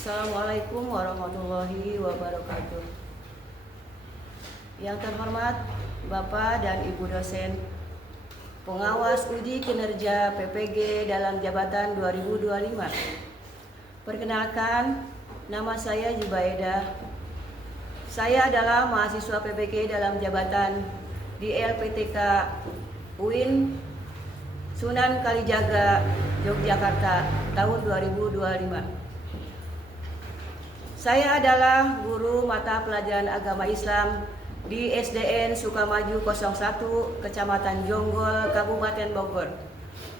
Assalamualaikum warahmatullahi wabarakatuh. Yang terhormat Bapak dan Ibu dosen, pengawas uji kinerja PPG dalam jabatan 2025. Perkenalkan, nama saya Jubaida. Saya adalah mahasiswa PPG dalam jabatan di LPTK UIN Sunan Kalijaga, Yogyakarta tahun 2025. Saya adalah guru mata pelajaran agama Islam di SDN Sukamaju 01, Kecamatan Jonggol, Kabupaten Bogor.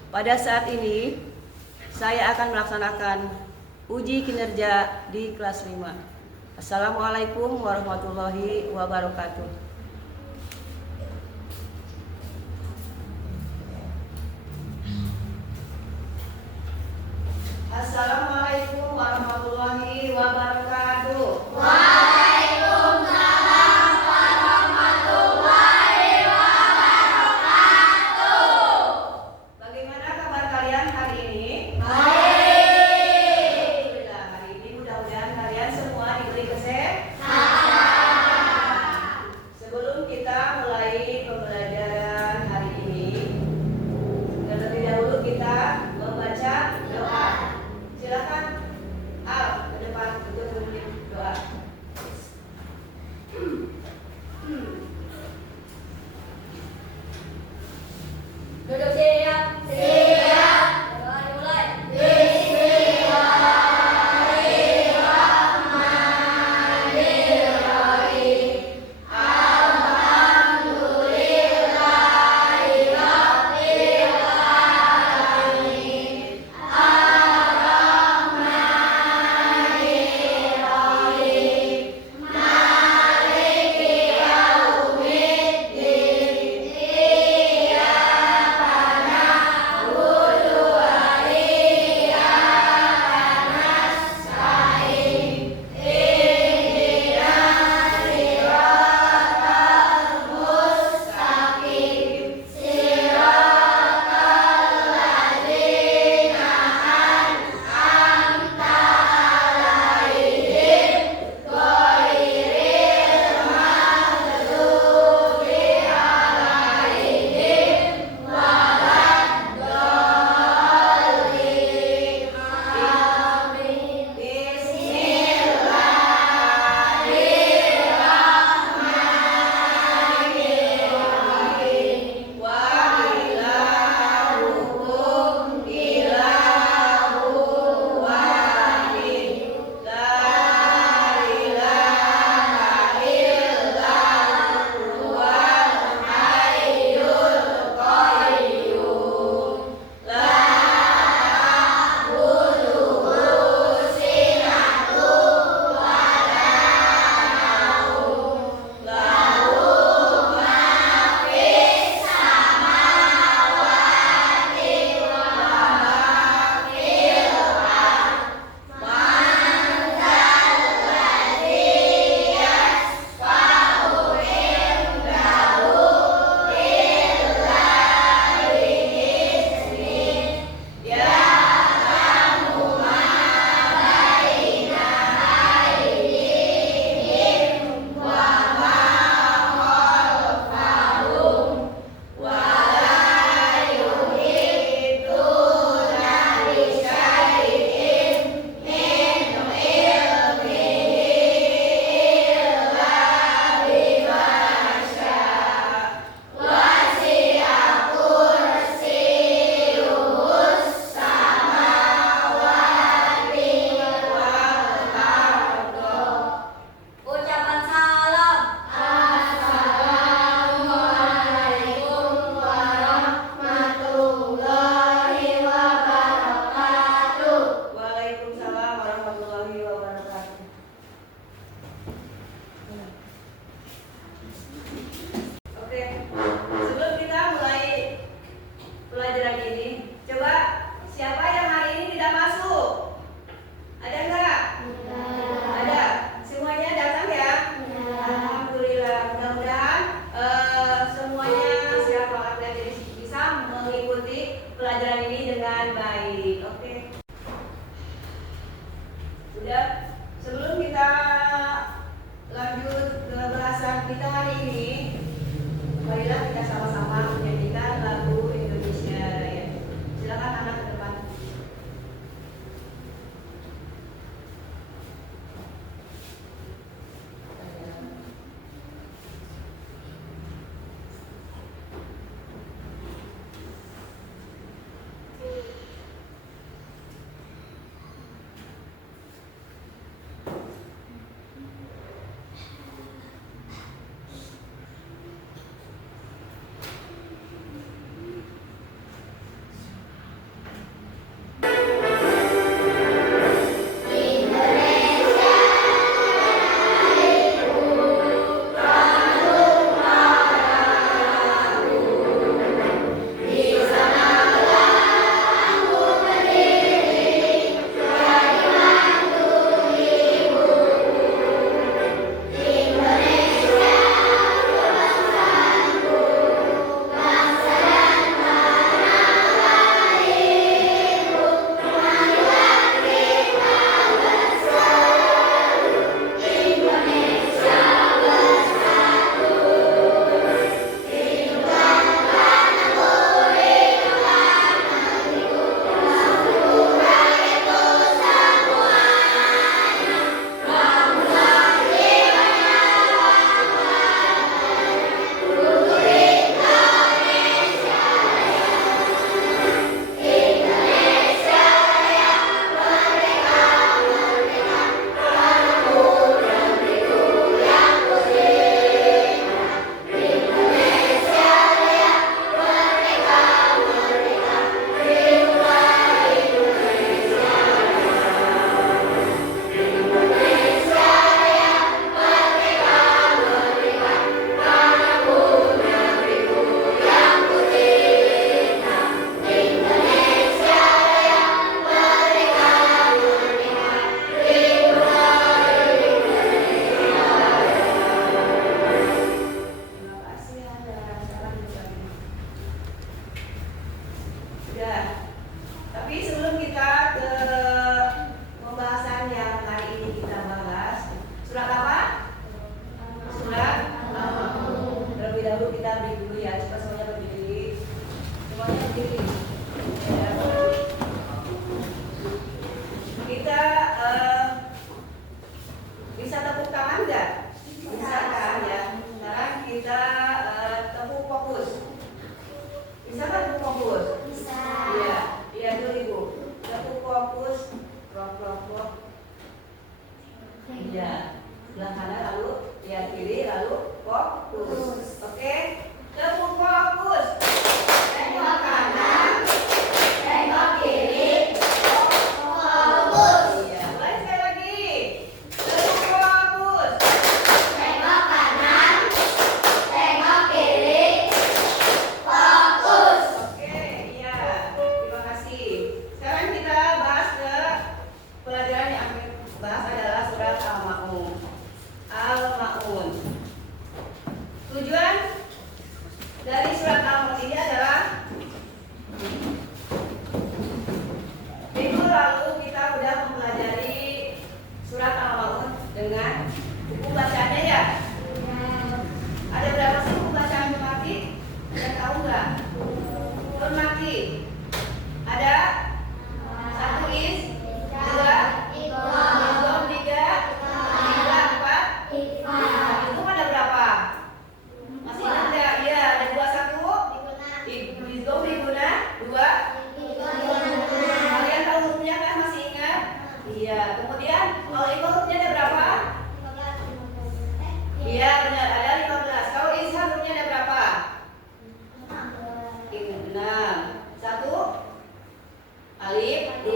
Pada saat ini, saya akan melaksanakan uji kinerja di kelas 5. Assalamualaikum warahmatullahi wabarakatuh. Assalamualaikum warahmatullahi wabarakatuh. Waalaikumsalam warahmatullahi wabarakatuh. Bagaimana kabar kalian hari ini? Baik. Alhamdulillah, hari ini mudah-mudahan kalian semua diberi kesehatan.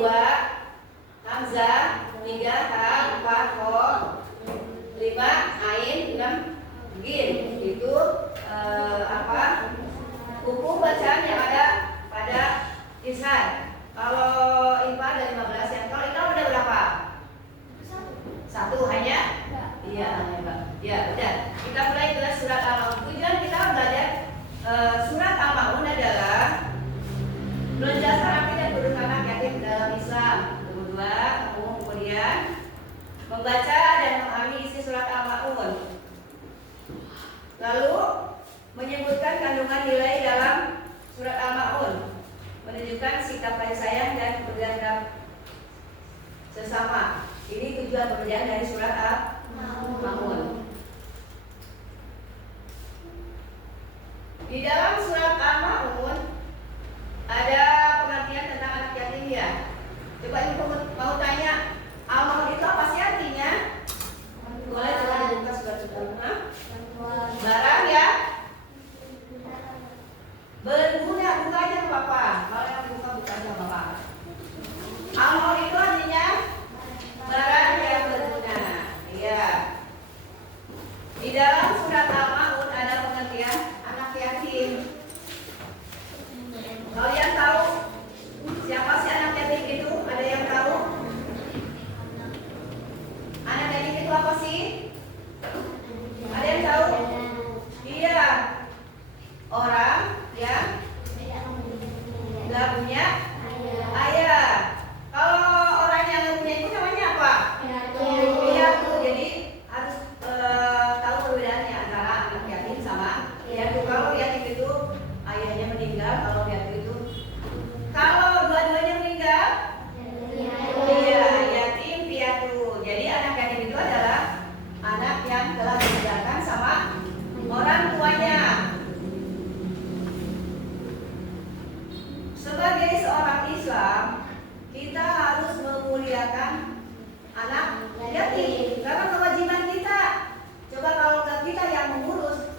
2 hamzah, 3 ha, 4 ho, 5 ain, 6 gin. Itu hukum bacaan yang ada pada lisan. Kalau IPA ada 15 ya. Kalau IPA ada berapa? 1 hanya? Iya, hanya Pak. Ya, udah. Kita mulai dengan surat Al-Maun. Tujuan kita belajar surat Al-Maun adalah belajar arti dan huruf anak yatim dalam Islam. Kemudian membaca dan memahami isi surat Al-Maun. Lalu menyebutkan kandungan nilai dalam surat Al-Maun, menunjukkan sikap kasih sayang dan kepedulian sesama. Ini tujuan pembelajaran dari surat Al-Maun. Di dalam surat Al-Maun ada pengertian tentang anak yatim ya. Coba ibu mau tanya, Al-Maun itu apa sih artinya? Boleh coba dibuka surat-surat. Barang ya? Berguna, buka aja Bapak. Kalau yang dibuka buka aja Bapak. Al-Maun itu artinya barang yang berguna. Iya. Di dalam surat Al-Maun ada pengertian anak yatim. Kalian tahu siapa sih anak yatim itu? Ada yang tahu? Anak yatim itu apa sih? Ada yang tahu? Iya. Orang yang nggak punya ayah. Kalau orang yang nggak punya ibu namanya apa? Piatu. Jadi harus tahu perbedaannya antara anak yatim sama piatu. Kalau yatim itu ayahnya meninggal, kalau piatu itu kalau dua-duanya meninggal, iya yatim piatu. Jadi anak yatim itu adalah anak yang telah ditinggalkan sama orang tuanya. Sebagai seorang Islam, kita harus memuliakan anak yatim karena kewajiban kita. Coba kalau kita yang mengurus,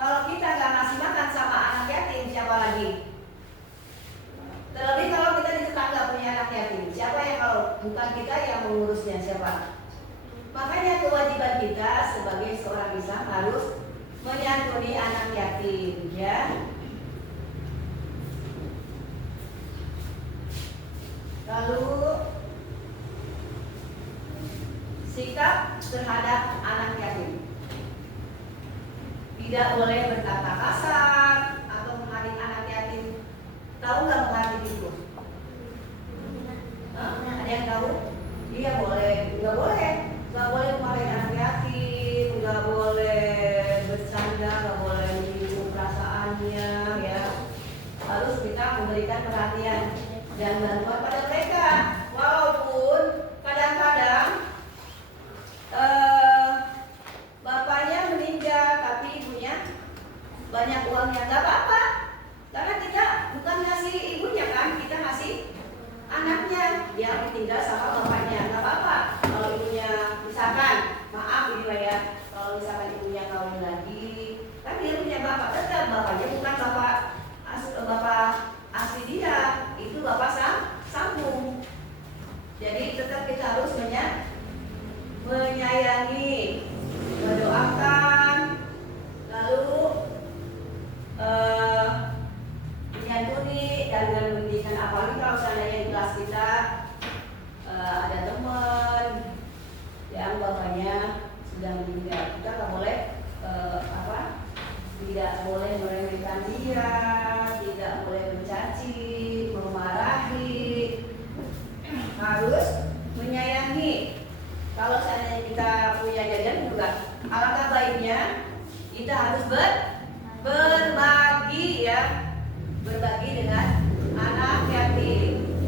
kalau kita nggak ngasih makan sama anak yatim, siapa lagi? Terlebih kalau kita di tetangga punya anak yatim, siapa yang kalau bukan kita yang mengurusnya, siapa? Makanya kewajiban kita sebagai seorang Islam harus menyantuni anak yatim, ya. Lalu sikap terhadap anak yatim, tidak boleh berkata kasar atau menghardik anak yatim. Tahu nggak menghardik itu? Ada yang tahu? Iya boleh, nggak boleh menghardik anak yatim, nggak boleh bercanda, nggak boleh menyinggung perasaannya, ya. Harus kita memberikan perhatian dan bantuan pada mereka, walaupun kadang-kadang bapaknya meninggal tapi ibunya banyak uangnya, nggak apa-apa, karena kita bukan ngasih ibunya kan, kita ngasih anaknya. Dia ditinggal sama bapaknya, nggak apa-apa. Kalau ibunya misalkan, maaf ini Pak ya, kalau misalkan ibunya kawin lagi, kan dia punya bapak, tetap bapaknya bukan bapak asli dia, itu bapak sambung. Jadi tetap kita harus menyayangi, mendoakan, lalu menyantuni dan mendidikan. Apalagi kalau seandainya di kelas kita ada teman yang bapaknya sudah meninggal, kita nggak boleh tidak boleh meremehkan dia, tidak boleh mencaci, memarahi, harus menyayangi. Kalau seandainya kita punya jajan juga, alangkah baiknya kita harus berbagi ya, berbagi dengan anak yatim.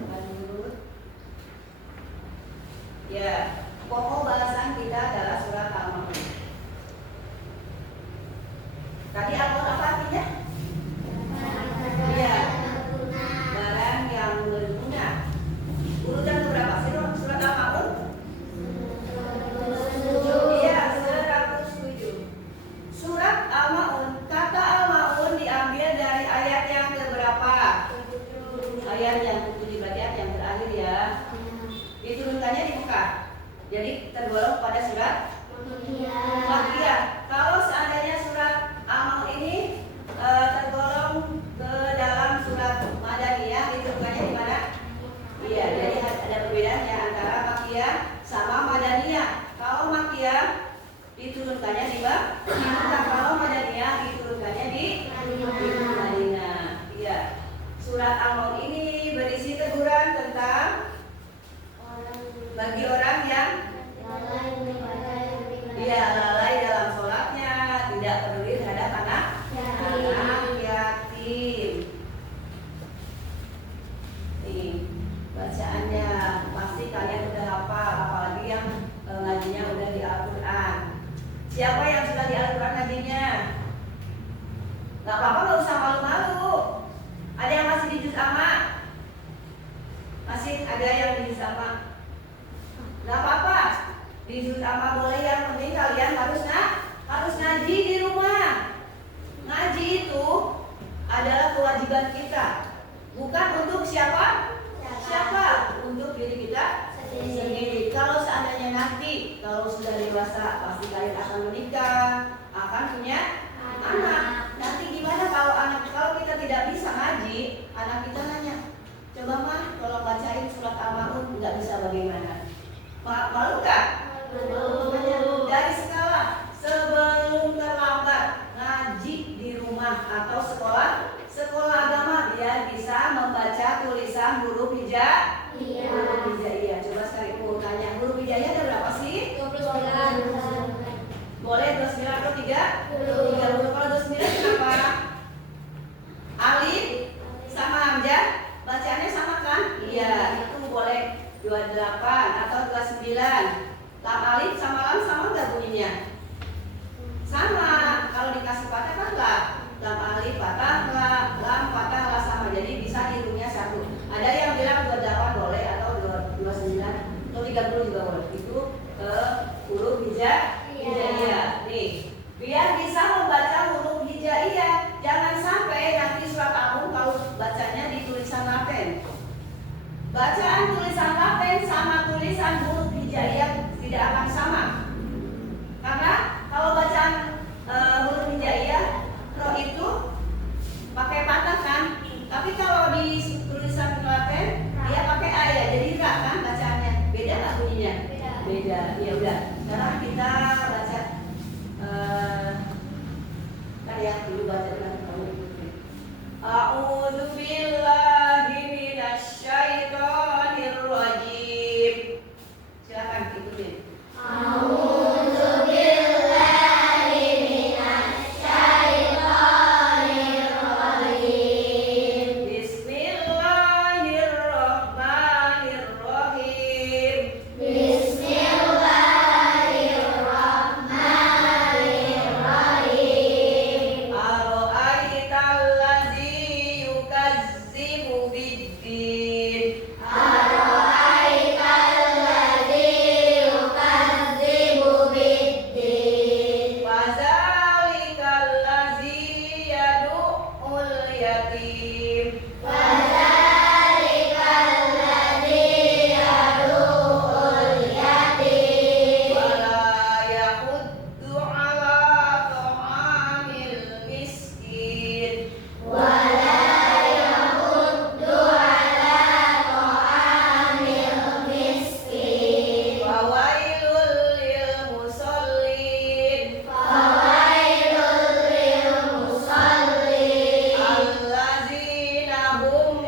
Lanjut. Ya, pokok bahasan kita adalah surat Al-Maun. Tadi Al-Maun apa artinya? Iya, barang yang berguna. Urutan berapa sih surat Al-Maun? Iya, 107. Surat Al-Maun kata ada yang di sama. Nggak apa-apa. Di sama boleh, yang penting kalian harus ngaji di rumah. Ngaji itu adalah kewajiban kita. Bukan untuk siapa? Untuk diri kita sendiri. Kalau seandainya nanti kalau sudah dewasa pasti kalian akan menikah, akan punya anak. Nanti gimana kalau kita tidak bisa ngaji, anak kita nanya, coba mah tolong bacain surat Al-Maun, nggak bisa bagaimana? Malu nggak? Dari skala sebelum terlambat ngaji di rumah atau sekolah agama biar bisa membaca tulisan huruf hijaiyah. Huruf hijaiyah. Coba sekali aku tanya, huruf hijaiyah ada berapa sih? 29. Boleh 29 atau 30? Kalau 29 kenapa? Alif sama hamzah bacaannya sama kan? Iya, itu boleh 28 atau 29. Lam alif sama lam sama nggak bunyinya? Sama. Kalau dikasih patah kan lam alif patah, lam patah lah sama. Jadi bisa hitungnya satu. Ada yang bilang 28 boleh atau 29 atau 30 juga boleh. Itu huruf hijaiyah. Nih, biar bisa membaca huruf hijaiyah. Jangan sampai nanti surat Al-Mulk kalau bacanya di tulisan Latin. Bacaan tulisan Latin sama tulisan huruf hijaiyah tidak akan sama. Karena kalau bacaan huruf hijaiyah roh itu pakai patah kan, tapi kalau di tulisan Latin dia pakai a ya, jadi ra kan bacaannya. Beda nggak bunyinya? Beda. Ya udah. Sekarang kita baca kayak dulu baca dengan kamu. A'udzu billahi minasyaitonir rajim. Silakan ikutin. Hum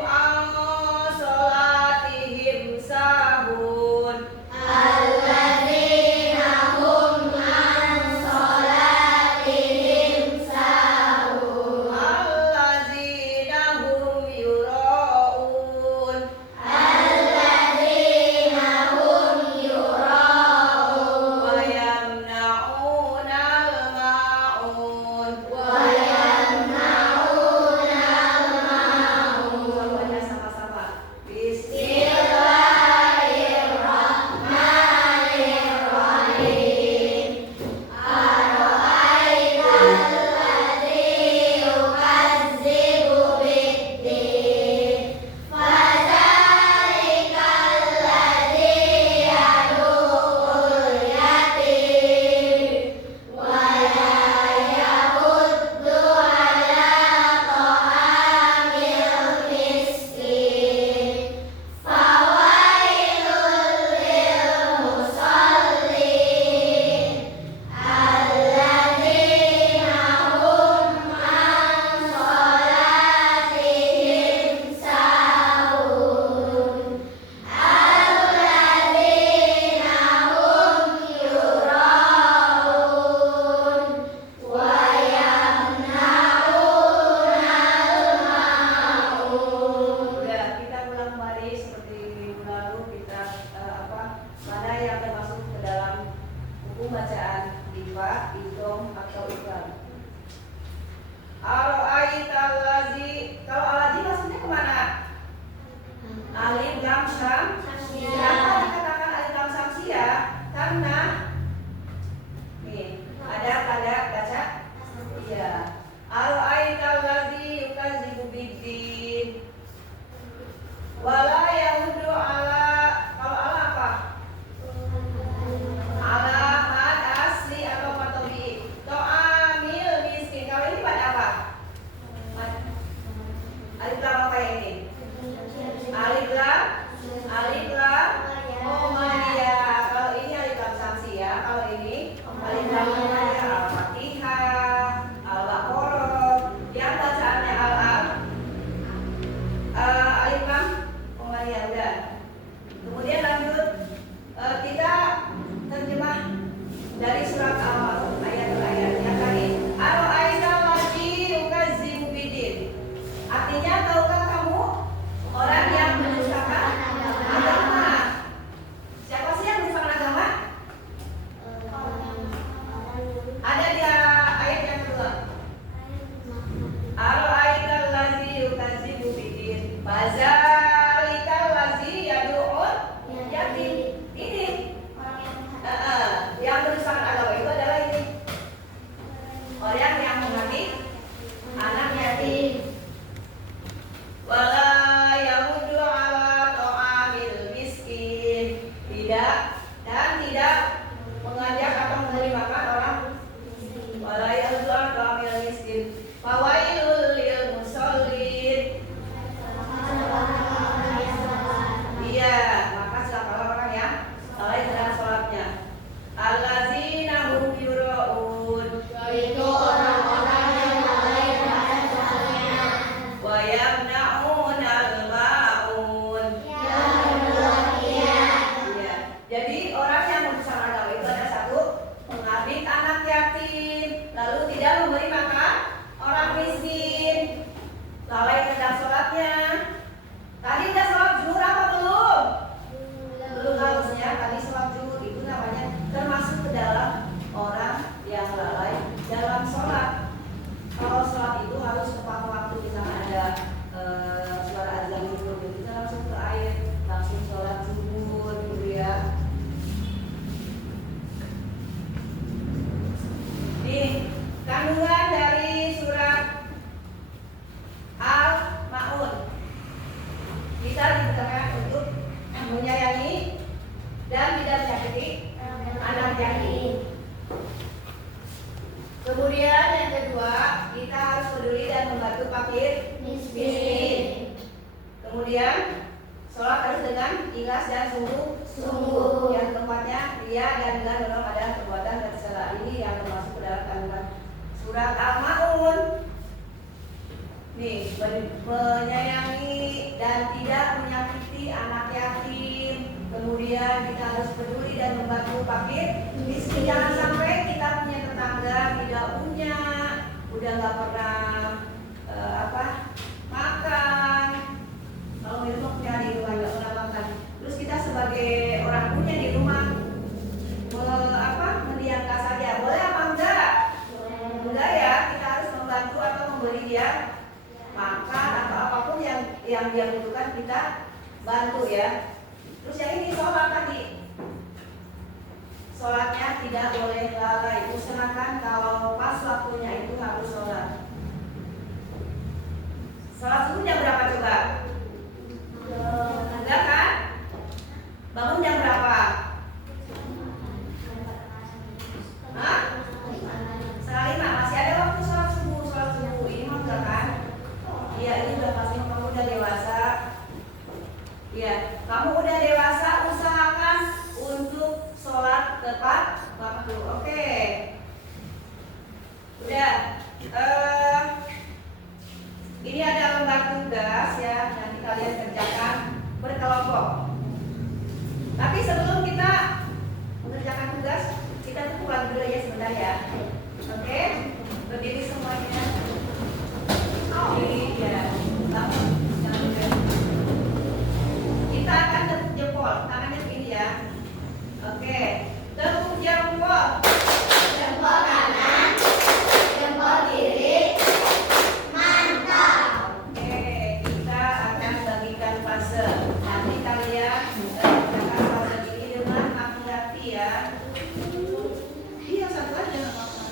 Alif lam apa yang ini? Alif lam, alif lam Qomariyah. Kalau ini alif lam Syamsiyah, kalau ini alif lam Qomariyah. Al-Fatihah, Al-Baqarah. Yang bacaannya al-am, alif lam Qomariyah udah. Kemudian lanjut, kita terjemah dari surat Al-Ma'un ayat per ayat yang tadi. Ara'aital ladzi yukadzibu biddin. Artinya, tahukah kamu orang yang mendustakan agama? Siapa sih yang mendustakan agama? Ada di ayat yang kedua. Ara'aital ladzi yukadzibu biddin. Fazalikal ladzi yad'un yatim. Ini yang mendustakan agama itu adalah ini, orang yang menghakimi anak yatim. Wala yahudu ala ta'amil miskin. Tidak, dan tidak mengajak atau memberi makan orang. Wala yahudu ala ta'amil miskin. Fawailul lil musallin. Iya, maka celakalah orang yang lalai terhadap sholatnya. Allazina hum yura'un. Yaitu orang-orang yang lalai terhadap sholatnya. Wa yamna'un al-ma'un. Yang berlebihan. Iya. Jadi orang yang merusak agama itu ada satu, mengabdi anak yatim, lalu tidak memberi makan orang miskin, lalai terhadap sholatnya. Tadi udah sholat zuhur apa belum? Belum harusnya. Tadi sholat zuhur itu namanya termasuk ke dalam orang yang lalai dalam sholat. Kalau sholat itu harus tepat waktu, misalnya ada suara azan zuhur, kita langsung ke air, langsung sholat zuhur gitu ya. Nih, kandungan dari surat Al-Ma'un. Kita diberitakan untuk menyayangi dan tidak menyakiti anak yatim. Kemudian yang kedua, kita harus peduli dan membantu fakir miskin. Kemudian sholat harus dengan ikhlas dan sungguh. Yang keempatnya, ria dan dengan dalam ada perbuatan tercela. Ini yang termasuk ke dalam kandungan surat Al-Ma'un. Nih, menyayangi dan tidak menyakiti anak yatim. Kemudian kita harus peduli dan membantu fakir miskin. Jangan sampai kita punya tetangga tidak punya, udah nggak pernah makan. Kalau minum punya di rumah nggak pernah makan. Terus kita sebagai orang punya di rumah mendiamkan saja. Boleh apa enggak? Enggak ya. Kita harus membantu atau memberi dia makan atau apapun yang dia butuhkan, kita bantu ya. Terus yang ini sholat tadi, sholatnya tidak boleh lalai. Usahakan kalau pas waktunya itu harus sholat. Sholat subuh jam berapa coba? Enggak kan? Bangun jam berapa? Hah? 5:30. Masih ada waktu sholat subuh. Ini mah enggak kan? Iya, ini udah pasti kamu udah dewasa. Iya, kamu udah dewasa, usahakan untuk sholat tepat waktu. Oke. Udah. Ini ada lembar tugas ya, nanti kalian kerjakan berkelompok. Tapi sebelum kita mengerjakan tugas, kita tuh pulang dulu ya sebentar ya. Oke? Berdiri semuanya. Iya, bangun. Kita akan tepuk jempol, tangannya begini ya. Oke, tepuk jempol. Jempol kanan, jempol kiri. Mantap. Oke, kita akan bagikan fase. Nanti kalian kerjakan fase ini dengan hati-hati ya. Iya, satu aja nggak apa-apa.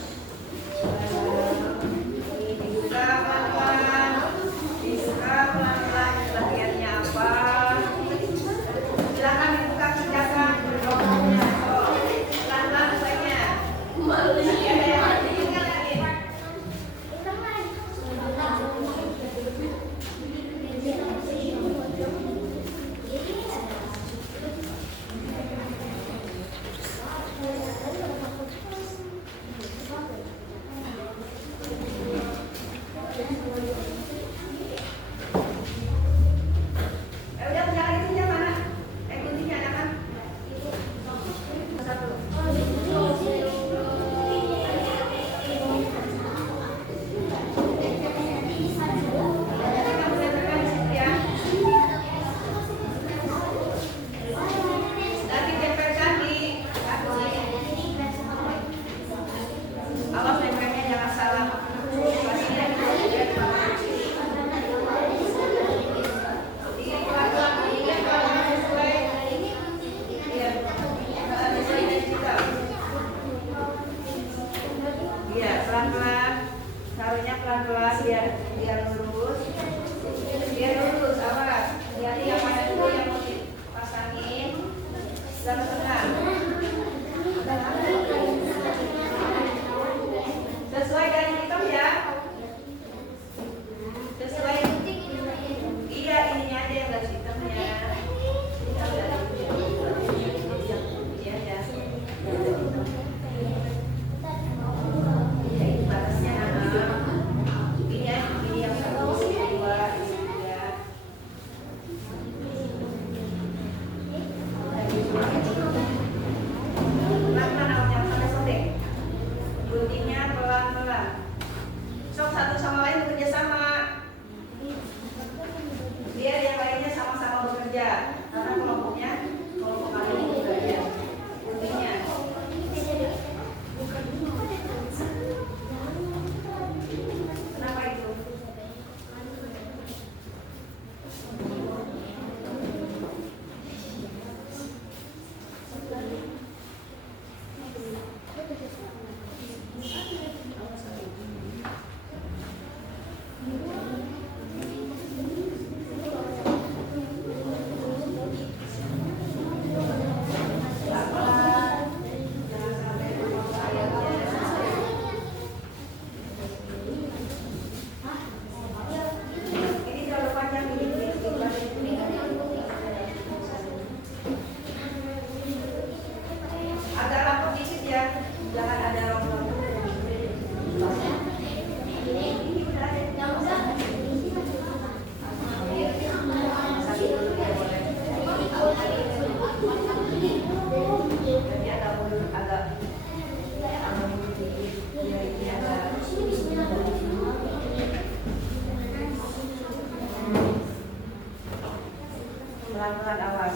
pelan-pelan, awas.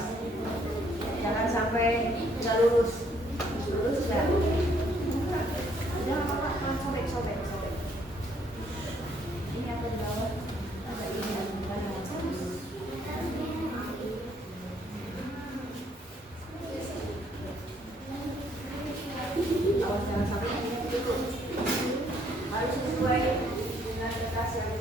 Jangan sampai nggak lurus. Lurus nggak? Udah, sobek. Ini apa di bawah? Agak ini awas, jangan sampai ini dulu. Harus sesuai dengan kertas yang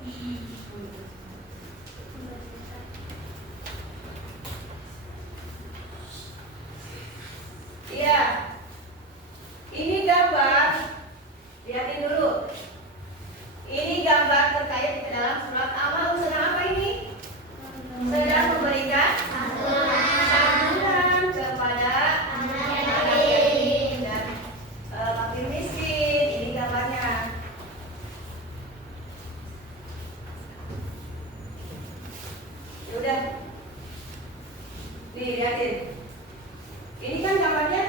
Iya. Ini gambar, lihatin dulu. Ini gambar terkait di dalam surat Al-Maun. Sedang apa ini? Sedang memberikan santunan kepada anak yatim dan fakir miskin. Ini gambarnya. Udah. Nih, lihatin. Ini kan gambarnya.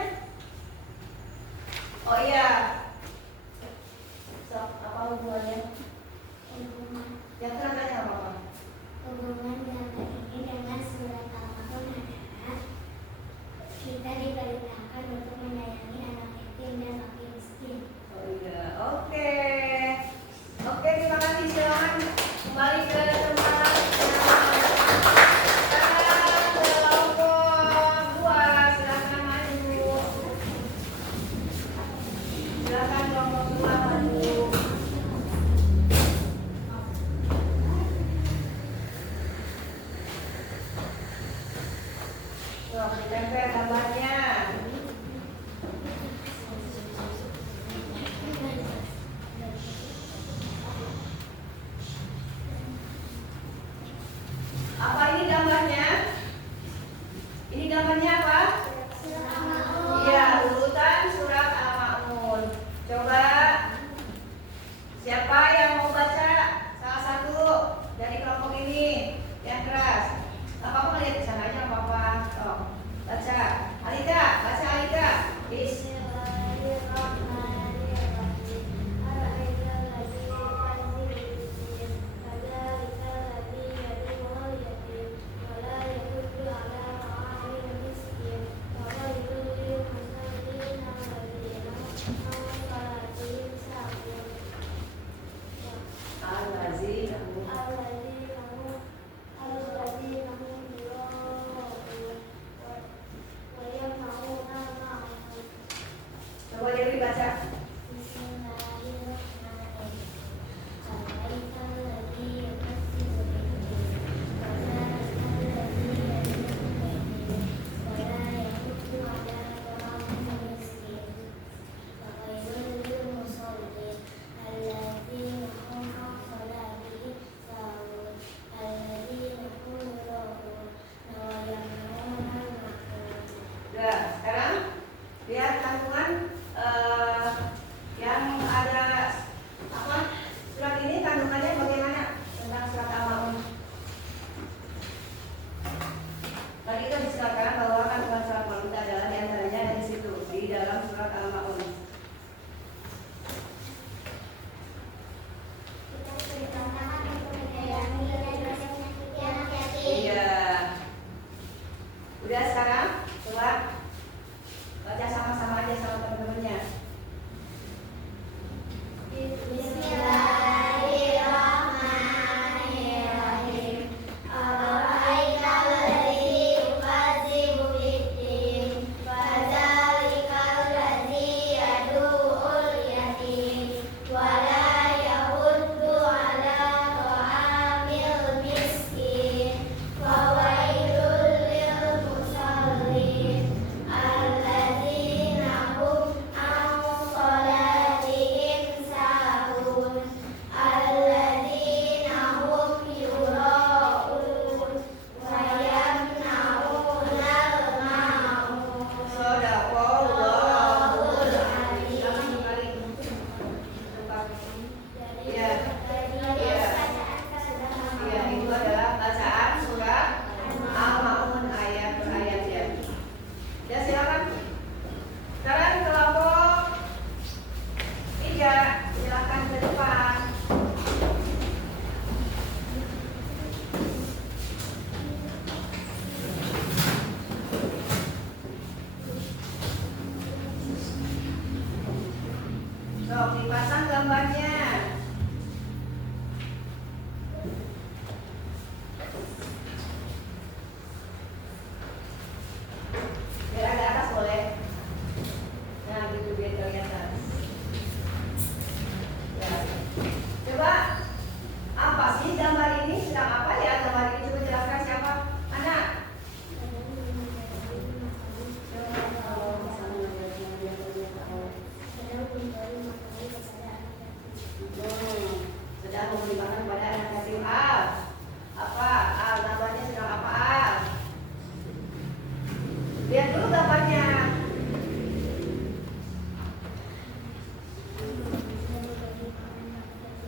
Oh iya. So, apa hubungannya? Yang keras aja apa? Hubungan gambar ini dengan surat Al-Maun adalah kita diperintahkan untuk menyayangi anak yatim dan fakir miskin. Oh iya, oke. Oke, terima kasih. Silakan kembali ke tempat. Sekarang kelompok 2, silakan maju. Silakan kelompok 2 maju. Tuh, ditempel gambarnya. Apa ini gambarnya? Ini gambarnya apa? Iya, urutan surat Al-Maun. Coba siapa yang mau baca salah satu dari kelompok ini yang keras? Gak apa-apa, lihat di sana aja, gak apa-apa. Oh, baca. Alika, baca Alika.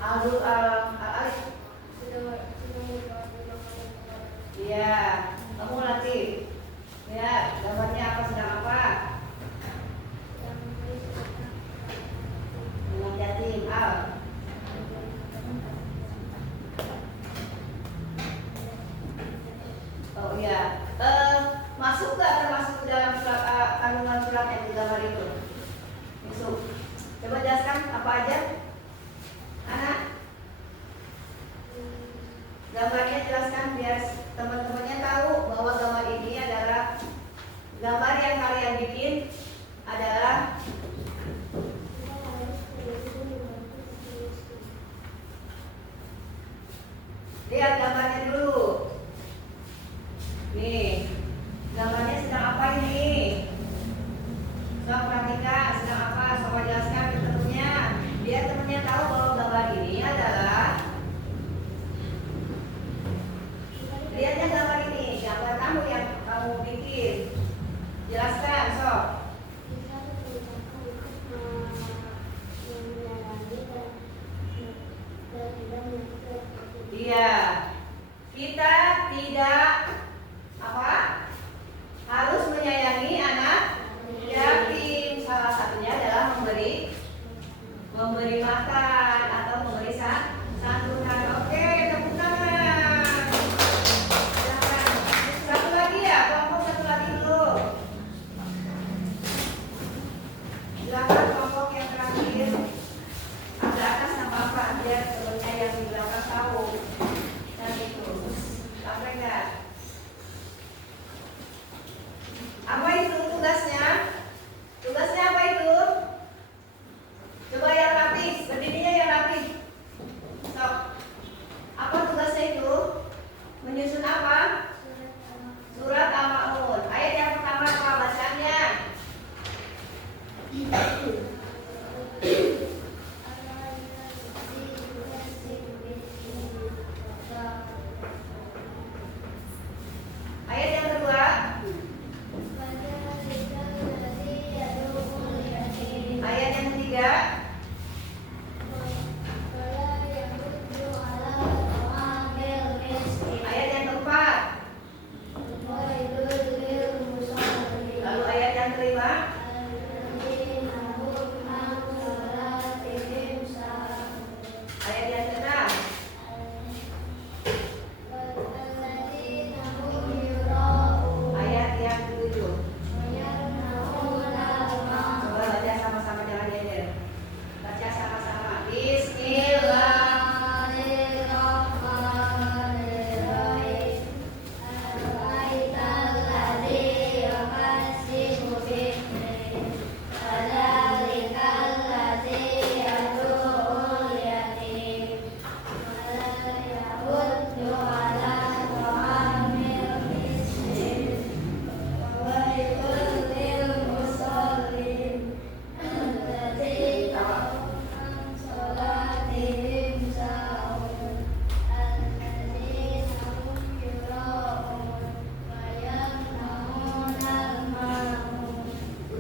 Aldo Alif. Iya, kamu latih. Ya, gambarnya apa, sedang apa? Dengan jatim. Al. Oh iya. Masuk nggak termasuk ke dalam surat kandungan surat yang digambar itu? Masuk. Coba jelaskan apa aja, anak. Gambarnya jelaskan biar teman-temannya tahu bahwa gambar ini adalah gambar yang kalian bikin adalah lihat gambarnya dulu. Nih, gambarnya sedang apa ini? Coba perhatikan sedang apa, coba jelaskan ke temennya biar temennya tahu bahwa gambar ini adalah, lihatnya gambar ini, gambar kamu yang kamu bikin. Jelaskan, sob. Iya, kita tidak apa? Harus menyayangi anak yatim. Salah satunya adalah memberi makan atau memberi santunan. Oke, tepuk tangan. Silakan. Satu lagi ya, kelompok satu lagi dulu. Silakan kelompok yang terakhir. Agak atas nama apa biar temennya yang di belakang tahu. Dan itu, sampai enggak? Apa itu tugasnya? Tugasnya apa itu? Coba yang rapi, berdirinya yang rapi. Stop. Apa tugasnya itu? Menyusun apa? Surat Al-Ma'un. Ayat yang pertama apa bacaannya? Ayat yang kedua? Ayat yang ketiga? Ayat yang keempat? Lalu ayat yang kelima? Ayat yang keenam? Ayat yang ketujuh? Coba baca sama-sama, jangan nyender. Baca sama-sama. Bismillahirrahmanirrahim.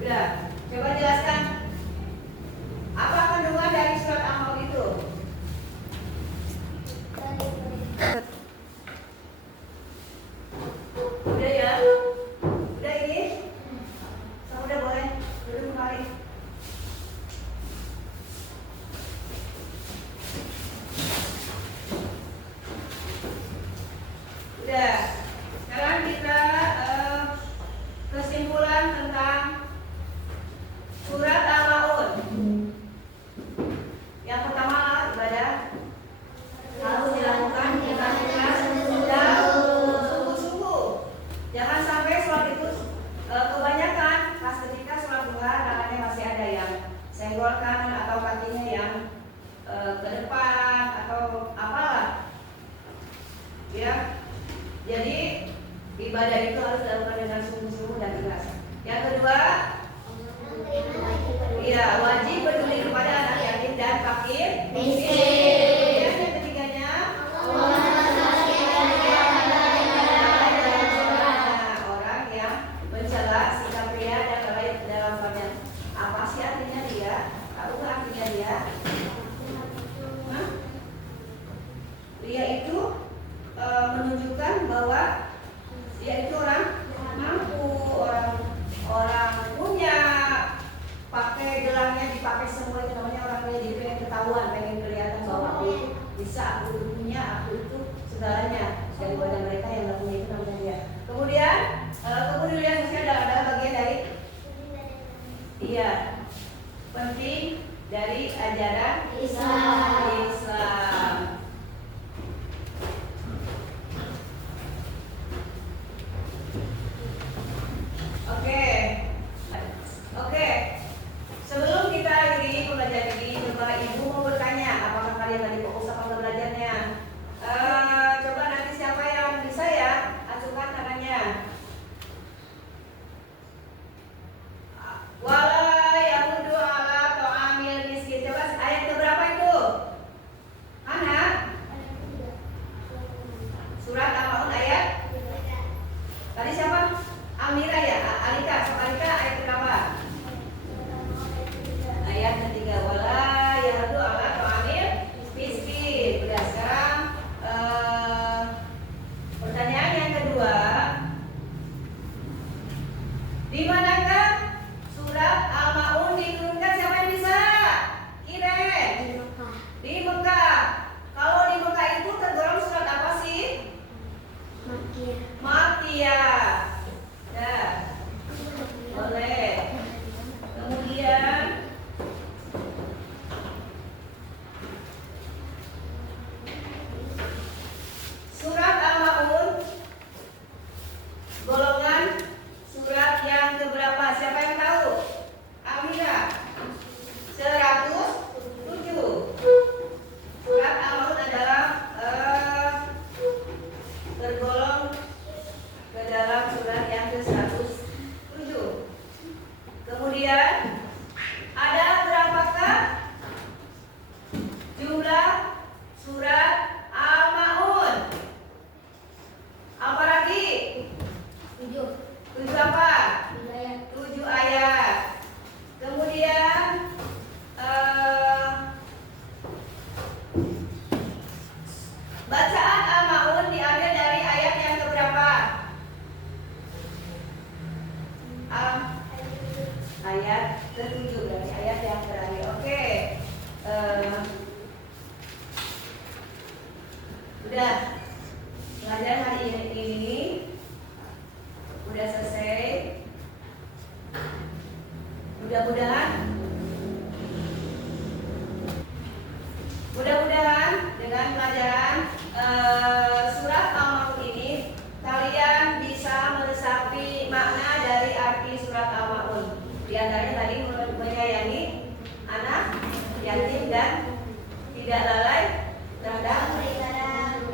Udah, coba jelaskan apa kandungan dari surat Al-Maun itu? Udah ya? Udah ini? Udah boleh duduk kembali. Udah. Sekarang kita kesimpulan tentang surat Al-Maun. Yang pertama, ibadah harus dilakukan dengan ikhlas dan sungguh-sungguh. Jangan sampai sholat itu kebanyakan pas ketika sholat duha tangannya masih ada yang senggol kanan atau kakinya yang ke depan atau apalah. Ya. Jadi ibadah itu harus dilakukan dengan sungguh-sungguh dan ikhlas. Yang kedua, iya, wajib peduli kepada anak yatim dan fakir miskin. Yang ketiganya, orang yang mencela sikap pria dan lalai dalam banyak. Apa sih artinya dia? Tahu nggak artinya dia? Hah?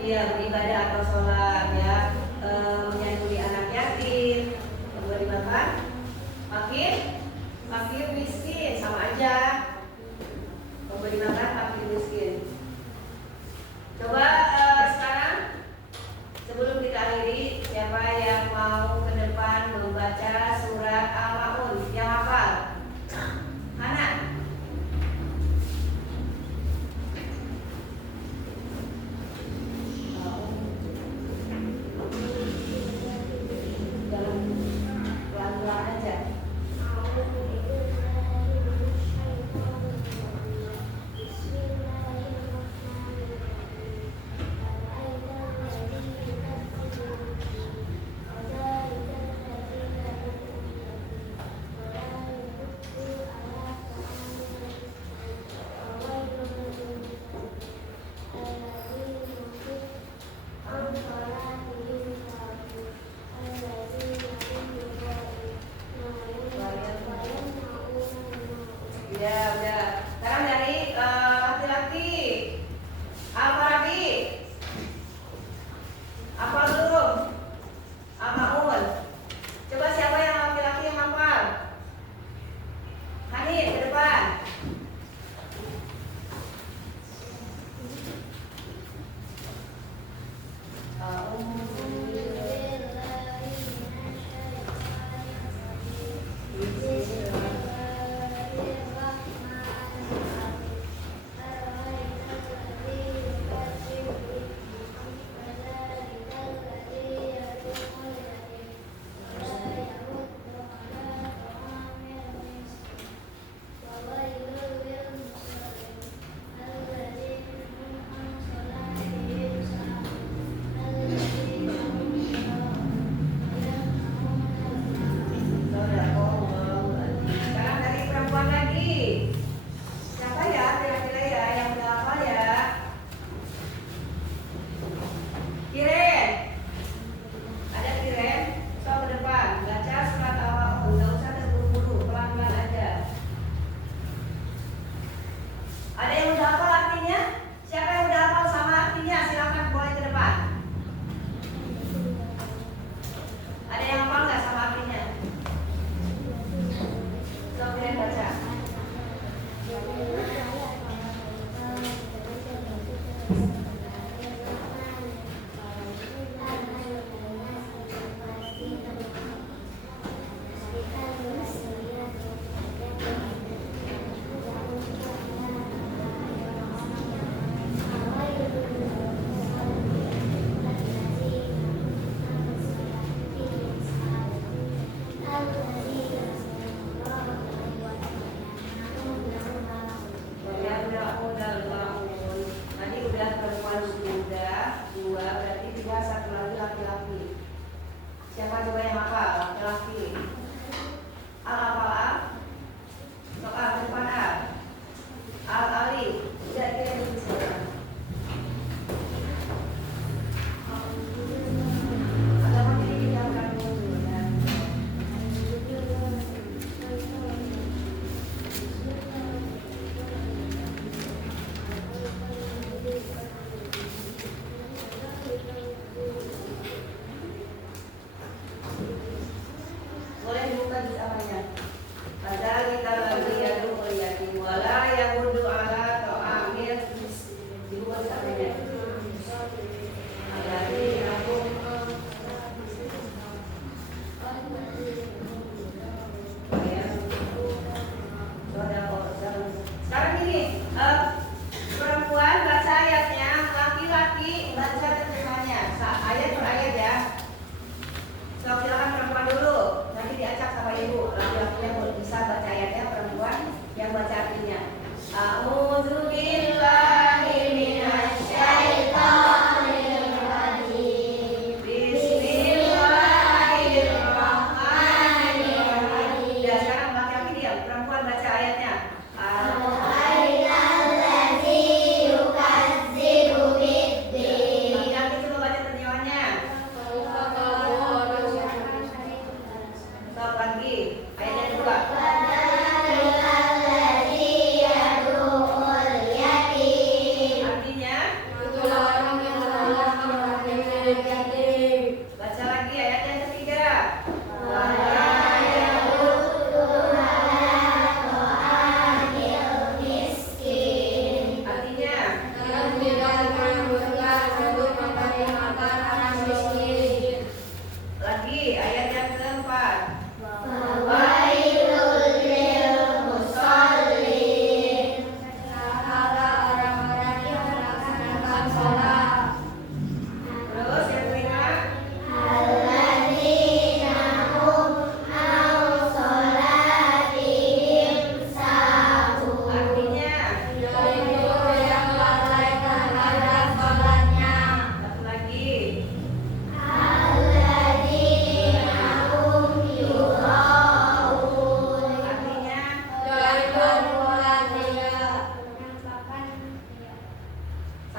ya beribadah atau sholat ya, menyantuni anak yatim, memberi makan fakir miskin, sama aja, memberi makan fakir miskin. Coba sekarang sebelum kita akhiri, siapa yang mau ke depan membaca surat Al-Maun yang hafal? Hana. Pelan-pelan aja. Ya, udah. Sekarang dari laki-laki. Al-Farabi. Apa belum? Al-Maun. Coba siapa yang laki-laki yang hafal? Hanif ke depan. Sekarang dari perempuan lagi. Siapa ya kira-kira ya yang udah hafal ya? Kiren. Ada Kiren? So ke depan. Baca surat Al-Maun. Nggak usah terburu-buru. Pelan-pelan aja. Ada yang udah hafal artinya? Siapa yang udah hafal sama artinya? Silakan boleh ke depan. Ada yang hafal nggak sama artinya? So, Kiren baca. Tadi udah perempuan sudah 2, berarti 3, 1 lagi laki-laki. Siapa coba yang hafal? Laki-laki. Hafal Al? Sok Al, ke depan Al. Al-Ali. Udah kita bisa. Agama ini dijauhkan dulu ya. Boleh dibuka di samanya. Kadzalika alladzi yad'ul yatim wa la yahuddu ala ta'amil. Dibuka di samanya. Alladzi yad'ul sekarang ini perempuan baca ayatnya, laki-laki baca terjemahannya, ayat per ayat ya. So, silakan perempuan dulu, nanti diacak sama ibu. Laki-laki yang bisa baca ayatnya, perempuan yang baca artinya. A'udzu billahi minasyaitonir rajim. Bismillahirrahmanirrahim. Ya, sekarang laki-laki diam, perempuan baca ayatnya. Laki-laki coba baca terjemahannya. Stop lagi. Ayat yang kedua.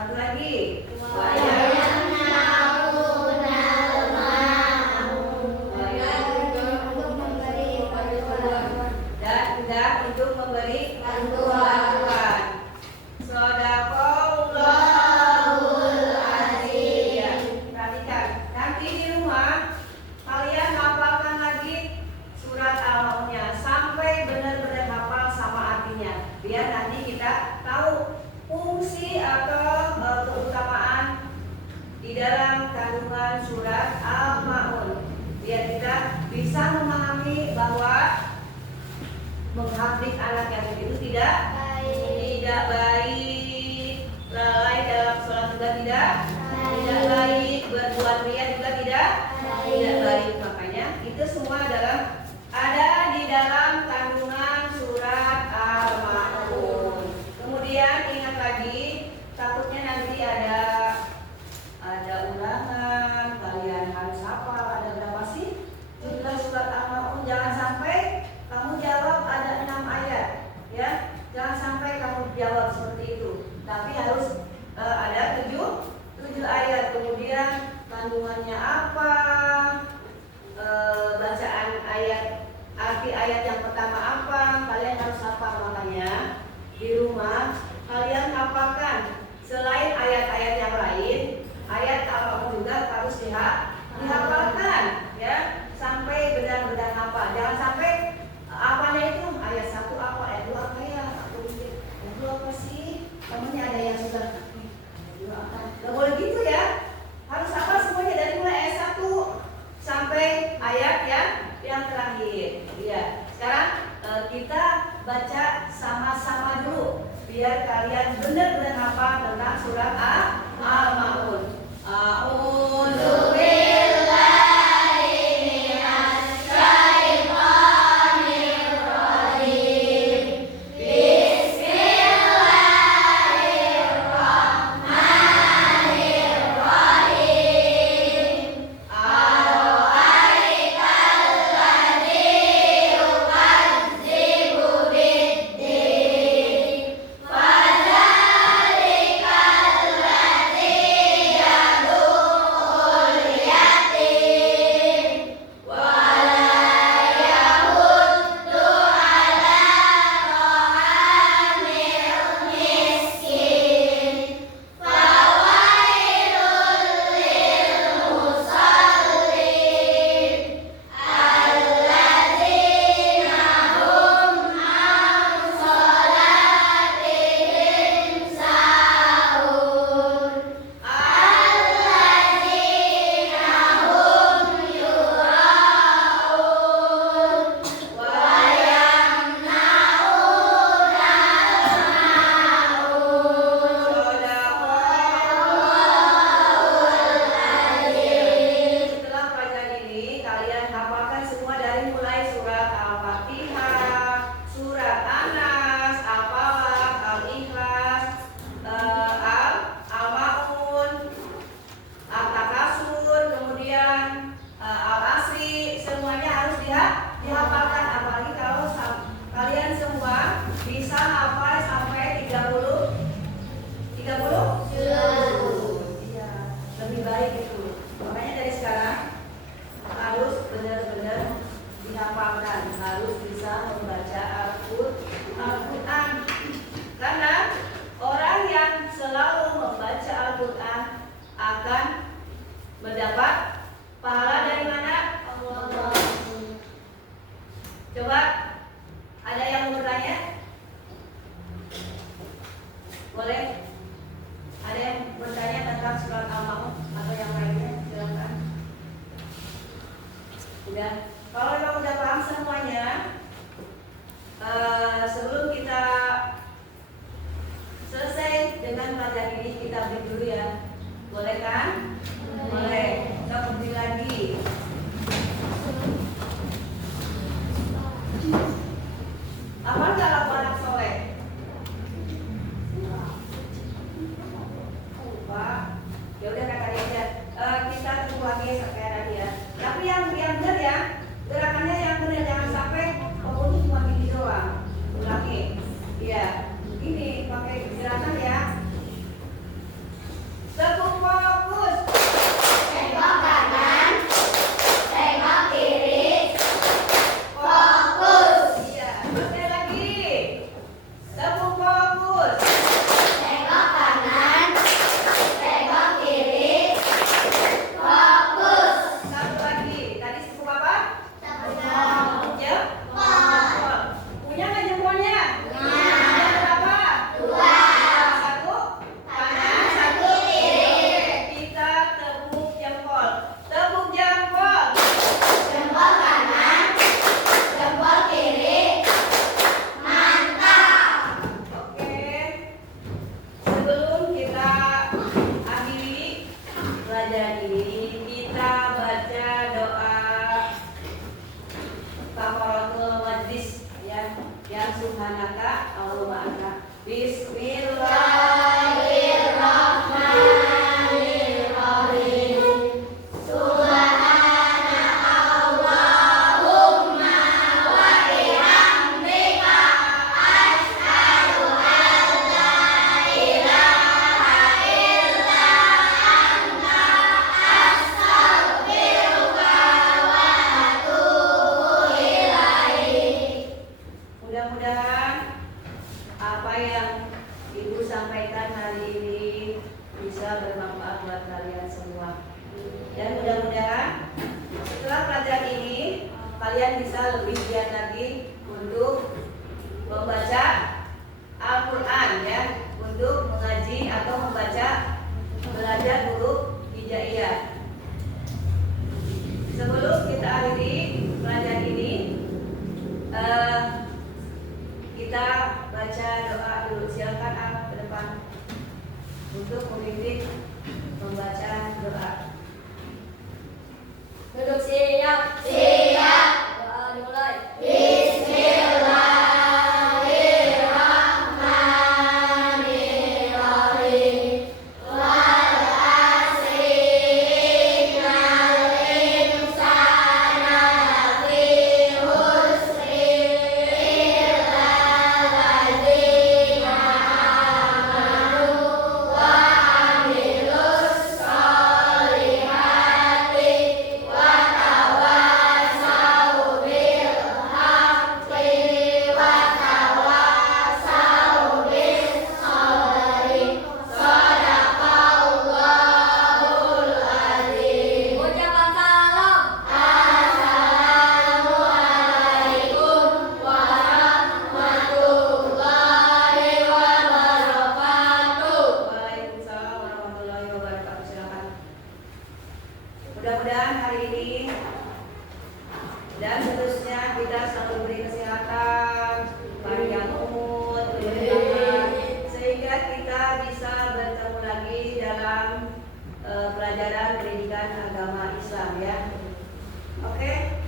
Satu lagi. Dan enggak untuk memberi bantuan. Shadaqallahul azim. Ya, perhatikan. Nanti di rumah kalian hafalkan lagi surat Al-Ma'unnya sampai benar-benar hafal sama artinya. Biar nanti kita tahu fungsi atau keutamaan di dalam kandungan surat Al-Ma'un. Biar kita bisa memahami bahwa menghafid anak yang begitu tidak baik, lalai dalam sholat juga tidak baik, berbuat ria juga tidak baik. Makanya itu semua ada di dalam kandungan surat Al-Ma'un. Kemudian ingat lagi, takutnya nanti ada ulangan, kalian harus hafal. Ada berapa sih jumlah surat Al-Ma'un? Jangan sampai kamu jawab ada 6 ayat, ya. Jangan sampai kamu jawab seperti itu. Tapi harus ada 7 ayat. Kemudian kandungannya apa? Bacaan ayat, arti ayat yang pertama apa? Kalian harus hafal. Makanya di rumah kalian hafalkan. Selain ayat-ayat yang lain, ayat Al-Ma'un juga harus dihafalkan, ya, sampai benar-benar hafal. Jangan sampai apanya itu ayat 1 apa, ayat 2 apa ya, ayat 2 apa sih? Namanya ada yang sudah nggak boleh gitu ya. Harus hafal semuanya dari mulai ayat 1 sampai ayat yang terakhir. Iya. Sekarang kita baca sama-sama dulu biar kalian benar-benar hafal tentang surat Al-Ma'un. A'udzu billahi minasy syaithanir rajim. Bismillahirrahmanirrahim. Ara'aital ladzi yukadzibu bid-din. Fadzalikal ladzi yad'ul yatim wa la yahuddu ala ta'amil miskin. Fawailul lil musallin alladzina hum an salatihim sahun alladzina hum yura'un wa yamna'una Setelah pelajaran ini, kalian hafalkan semua dari mulai surat Al-Fatihah, surat An-Nas, Al-Falaq, Al-Ikhlas, Al-Ma'un, At-Takasur, kemudian Al-Asri. Semuanya harus dihafalkan. Apalagi kalau kalian semua bisa hafal sampai 30. Iya, lebih baik itu. Makanya dari sekarang harus benar-benar dihafalkan, harus bisa membaca Al-Quran. Karena orang yang selalu membaca Al-Quran akan mendapat pahala dari mana? Allah. Coba ada yang mau bertanya? Boleh? Ada yang bertanya tentang surat Al-Ma'un atau yang lainnya? Silakan. Udah. Kalau memang udah paham semuanya, sebelum kita selesai dengan pelajaran ini, kita break dulu ya. Boleh kan? Boleh. Kita berdiri lagi. Apa nggak lagu anak soleh? Lupa. Ya udah kata dia aja. Kita tunggu lagi kayak tadi ya. Tapi yang benar ya, gerakannya yang benar, jangan sampai pokoknya cuma gini doang. Ulangi. Iya. Ini pakai gerakan ya. memimpin membaca doa. Duduk siap. Siap. Doa dimulai. Bismillahirrahmanirrahim. Wal asri innal insana lafi khusri illa alladzina amanu wa amilus solihati wa tawasau bil haqqi wa tawasau bis sabri. Shadaqallahul azim. Ucapan salam. Assalamualaikum warahmatullahi wabarakatuh. Waalaikumsalam warahmatullahi wabarakatuh. Silakan. Mudah-mudahan hari ini dan seterusnya kita selalu diberi kesehatan, panjang umur, keberkahan, sehingga kita bisa bertemu lagi dalam pelajaran pendidikan agama Islam ya. Oke.